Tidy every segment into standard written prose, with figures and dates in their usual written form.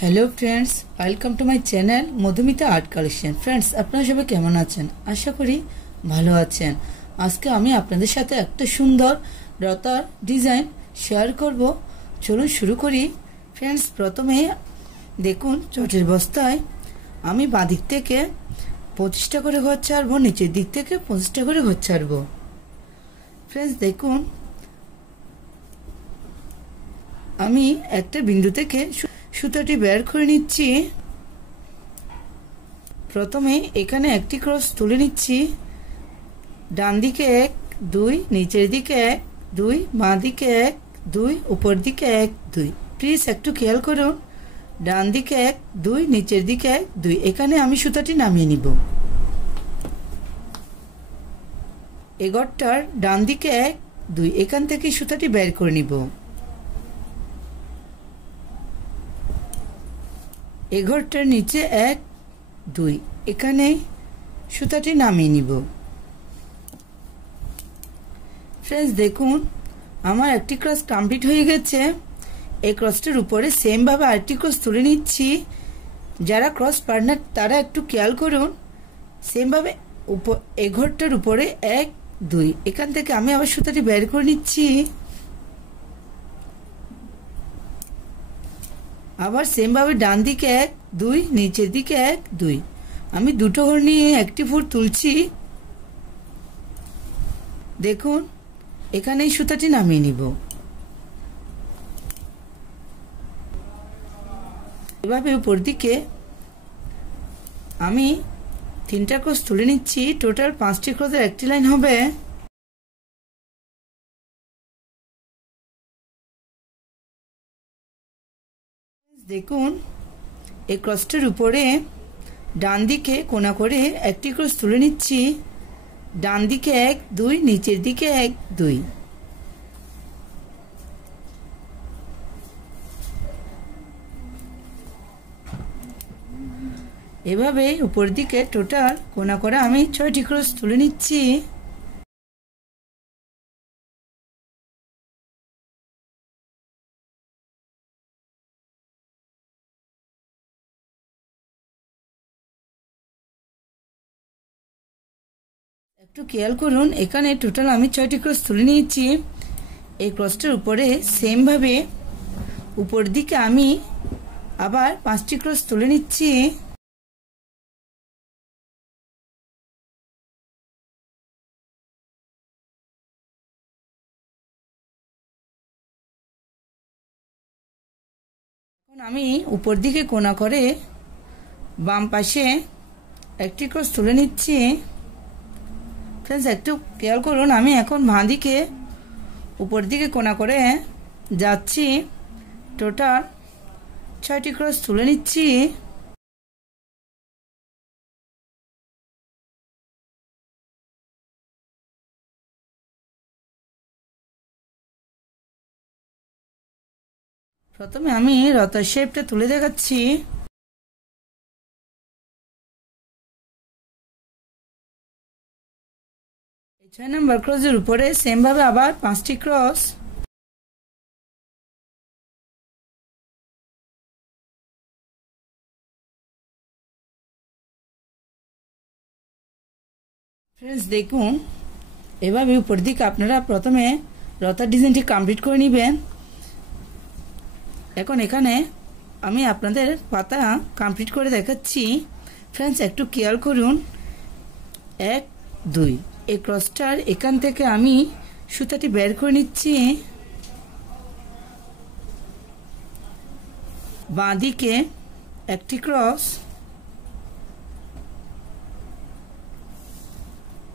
Hello friends, welcome to my channel Madhumita art collection. Friends, আপনারা সবাই কেমন আছেন? আশা করি ভালো আছেন। আজকে আমি আপনাদের সাথে একটা সুন্দর লতার ডিজাইন শেয়ার করব। চলুন শুরু করি। ফ্রেন্ডস, প্রথমে দেখুন চটের বস্তায় আমি বাঁদিক থেকে 25টা করে ঘর ছাড়বো, নিচের দিক থেকে 25টা করে ঘর ছাড়বো। ফ্রেন্ডস দেখুন, আমি একটা বিন্দু থেকে সুতাটি বের করে নিচ্ছি। প্রথমে এখানে একটি ক্রস তুলে নিচ্ছি। ডান দিকে 1 2, নিচের দিকে 1 2, বাঁ দিকে 1 2, উপর দিকে 1 2। প্লিজ একটু খেয়াল করুন, ডান দিকে 1 2, নিচের দিকে 1 2। এখানে আমি সুতাটি নামিয়ে নিব। এই ঘরটার ডান দিকে 1 2, এখান থেকে সুতাটি বের করে নিব। এই ঘরটার নিচে 1 2, এখানে সুতাটি নামিয়ে নিব। ফ্রেন্ডস দেখুন, আমার একটি ক্রস কমপ্লিট হয়ে গেছে। এই ক্রসটার উপরে সেম ভাবে আরেকটি ক্রস তুলে নিচ্ছি। যারা ক্রস পার্টনার তারা একটু খেয়াল করুন, সেম ভাবে এই ঘরটার উপরে 1 2, এখান থেকে আমি আবার সুতাটি বের করে নিচ্ছি। আবার সেম ভাবে ডান দিকে 1 2, নিচের দিকে 1 2। আমি দুটো ঘর নিয়ে একটি ফুট তুলছি। দেখুন, এখানে এই সুতাটি নামিয়ে নিব। এভাবে উপর দিকে আমি 3টা ক্রস তুলে নিচ্ছি। টোটাল 5টি ক্রসের একটি লাইন হবে। দেখুন, এই ক্রসটার উপরে ডান দিকে কোণা করে একটি ক্রস তুলে নিচ্ছি। ডান দিকে 1 2, নিচের দিকে 1 2। এভাবে উপর দিকে টোটাল কোণা করে আমি 6টি ক্রস তুলে নিচ্ছি। একটু খেয়াল করুন, এখানে টোটাল আমি 6টি ক্রস তুলে নিয়েছি। এই ক্রসটার উপরে সেম ভাবে উপর দিকে আমি আবার 5টি ক্রস তুলে নিচ্ছি। এখন আমি উপর দিকে কোণা করে বাম পাশে একটি ক্রস তুলে নিচ্ছি। ফ্রেন্ডস একটু খেয়াল করুন, আমি এখন বাঁ দিকে উপর দিকে কোণা করে যাচ্ছি। টোটাল 6টি ক্রস তুলে নিচ্ছি। প্রথমে আমি লতার শেপটা তুলে দেখাচ্ছি। 6 নম্বর ক্রসের উপরে সেম ভাবে আবার 5টি ক্রস। ফ্রেন্ডস দেখুন, এভাবে উপর দিকে আপনারা প্রথমে লতার ডিজাইনটি কমপ্লিট করে নেবেন। এখন এখানে আমি আপনাদের পাতা কমপ্লিট করে দেখাচ্ছি। ফ্রেন্ডস একটু খেয়াল করুন, 1 2, এই ক্রসটার এখান থেকে আমি সুতাটি বের করে নিচ্ছি। বাঁ দিকে একটি ক্রস,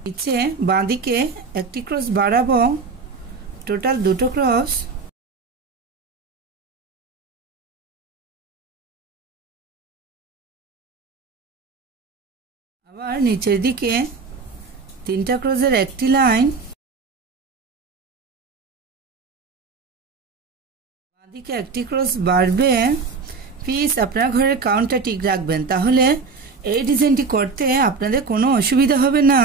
নিচে বাঁ দিকে একটি ক্রস বাড়াবো। টোটাল 2টো ক্রস। আবার নিচের দিকে 3টা ক্রসের একটি লাইন। বাঁ দিকে একটি ক্রস বাড়বে। প্লিজ আপনার ঘরের কাউন্টটা ঠিক রাখবেন, তাহলে এই ডিজাইনটি করতে আপনাদের কোনো অসুবিধা হবে না।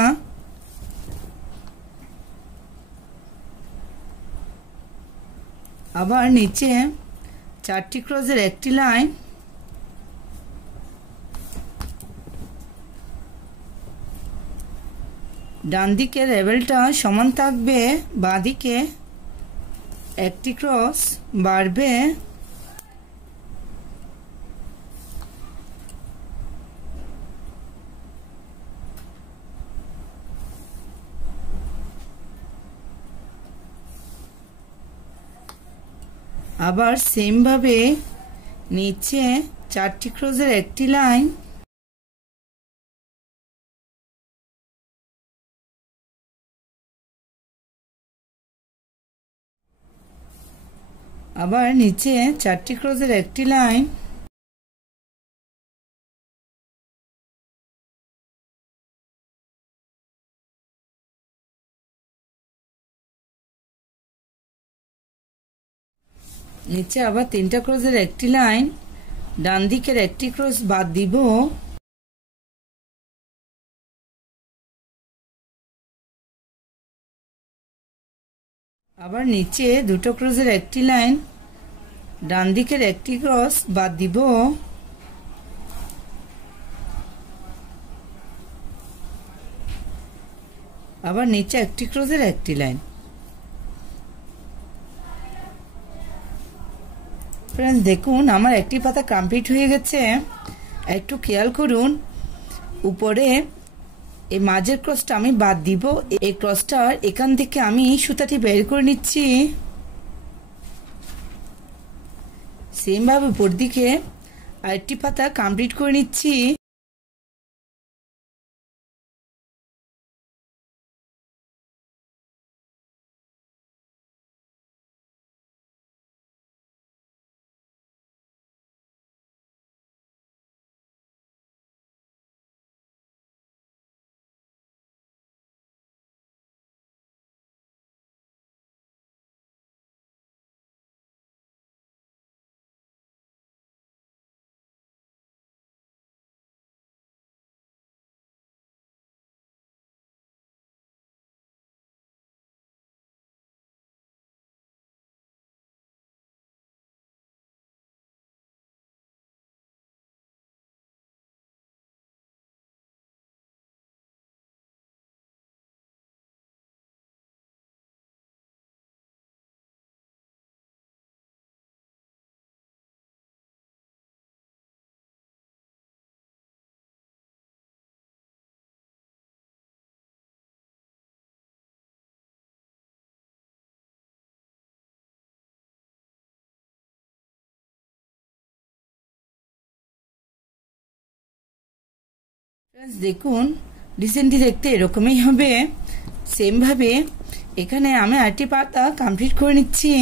আবার নিচে 4টি ক্রসের একটি লাইন। ডান দিকে লেভেলটা সমান থাকবে, বাঁ দিকে একটি ক্রস বাড়বে। আবার সেম ভাবে নিচে 4টি ক্রসের একটি লাইন, আবার নিচে 4টি ক্রসের একটি লাইন, নিচে আবার 3টা ক্রসের একটি লাইন, ডান দিকের একটি ক্রস বাদ দিব, আবার নিচে 2টো ক্রসের একটি লাইন, ডান দিকের একটি ক্রস বাদ দিব, আবার নিচে একটি ক্রসের একটি লাইন। ফ্রেন্ডস দেখুন আমার একটি পাতা কমপ্লিট হয়ে গেছে। একটু খেয়াল করুন, উপরে এই মাঝের ক্রসটা আমি বাদ দিব। এই ক্রসটার এখান থেকে আমি সুতাটি বের করে নিচ্ছি। সেম ভাবে উপর দিকে আরেকটি পাতা কমপ্লিট করে নিচ্ছি। দেখুন ডিজাইনটি দেখতে এরকমই হবে। সেম ভাবে এখানে আমি আরেকটি পাতা কমপ্লিট করে নিচ্ছি।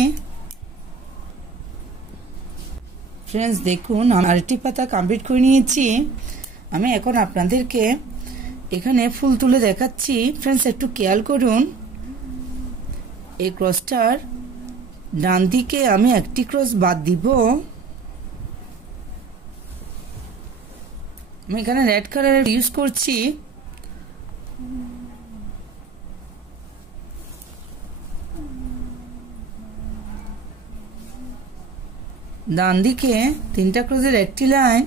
ফ্রেন্ডস দেখুন আমি আরেকটি পাতা কমপ্লিট করে নিয়েছি। আমি এখন আপনাদেরকে এখানে ফুল তুলে দেখাচ্ছি। ফ্রেন্ডস একটু খেয়াল করুন, এই ক্রসটার ডান দিকে আমি একটি ক্রস বাদ দিব। আমি এখানে রেড কালার ইউজ করছি। ডান দিকে 3টা ক্রসের একটি লাইন,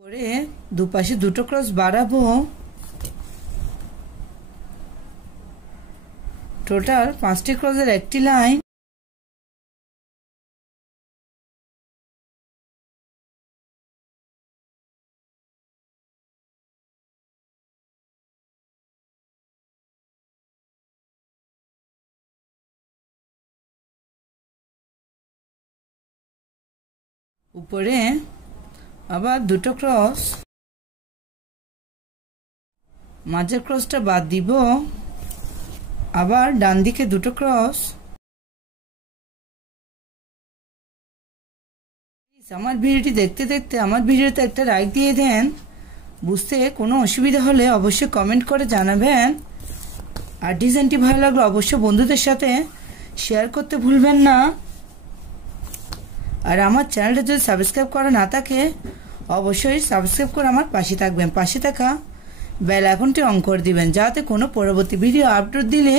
পরে দুপাশে 2টো ক্রস বাড়াবো। টোটাল 5টি ক্রসের একটি লাইন, উপরে আবার 2টো ক্রস, মাঝের ক্রসটা বাদ দিব, আবার ডান দিকে 2টো ক্রস। আমার ভিডিওটি দেখতে দেখতে আমার ভিডিওতে একটা লাইক দিয়ে দেন। বুঝতে কোনো অসুবিধা হলে অবশ্যই কমেন্ট করে জানাবেন। আর ডিজাইনটি ভালো লাগলে অবশ্যই বন্ধুদের সাথে শেয়ার করতে ভুলবেন না। আর আমার চ্যানেলটা যদি সাবস্ক্রাইব করা না থাকে অবশ্যই সাবস্ক্রাইব করে আমার পাশে থাকবেন। পাশে থাকা বেল আইকনটি অন করে দিবেন, যাতে কোনো পরবর্তী ভিডিও আপলোড দিলে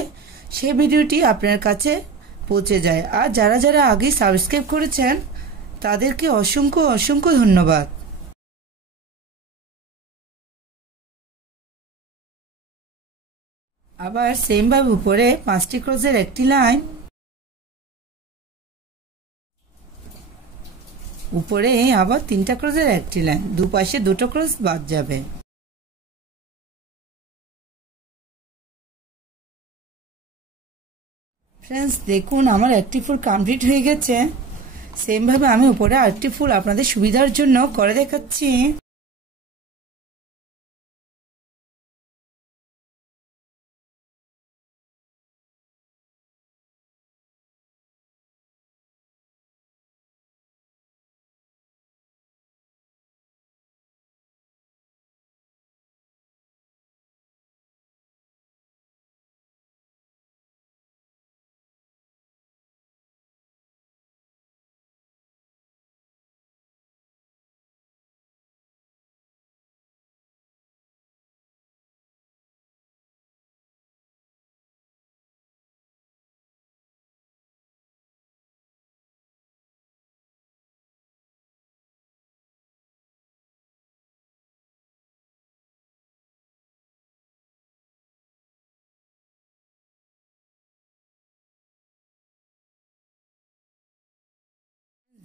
সেই ভিডিওটি আপনার কাছে পৌঁছে যায়। আর যারা যারা আগেই সাবস্ক্রাইব করেছেন তাদেরকে অসংখ্য অসংখ্য ধন্যবাদ। আবার সেমভাবে উপরে 5টি ক্রোশের একটি লাইন, উপরে আবার 3টা ক্রোশের একটি লাইন, দুপাশে 2টো ক্রোশ বাদ যাবে। ফ্রেন্ডস দেখুন আমার একটি ফুল কমপ্লিট হয়ে গেছে। সেম ভাবে আমি উপরে আরেকটি ফুল আপনাদের সুবিধার জন্য করে দেখাচ্ছি।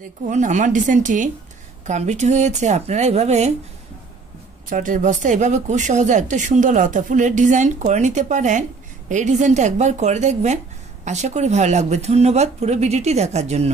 দেখুন আমার ডিজাইনটি কমপ্লিট হয়েছে। আপনারা এভাবে চটের বস্তা এভাবে খুব সহজে একটা সুন্দর লতা ফুলের ডিজাইন করে নিতে পারেন। এই ডিজাইনটা একবার করে দেখবেন, আশা করি ভালো লাগবে। ধন্যবাদ পুরো ভিডিওটি দেখার জন্য।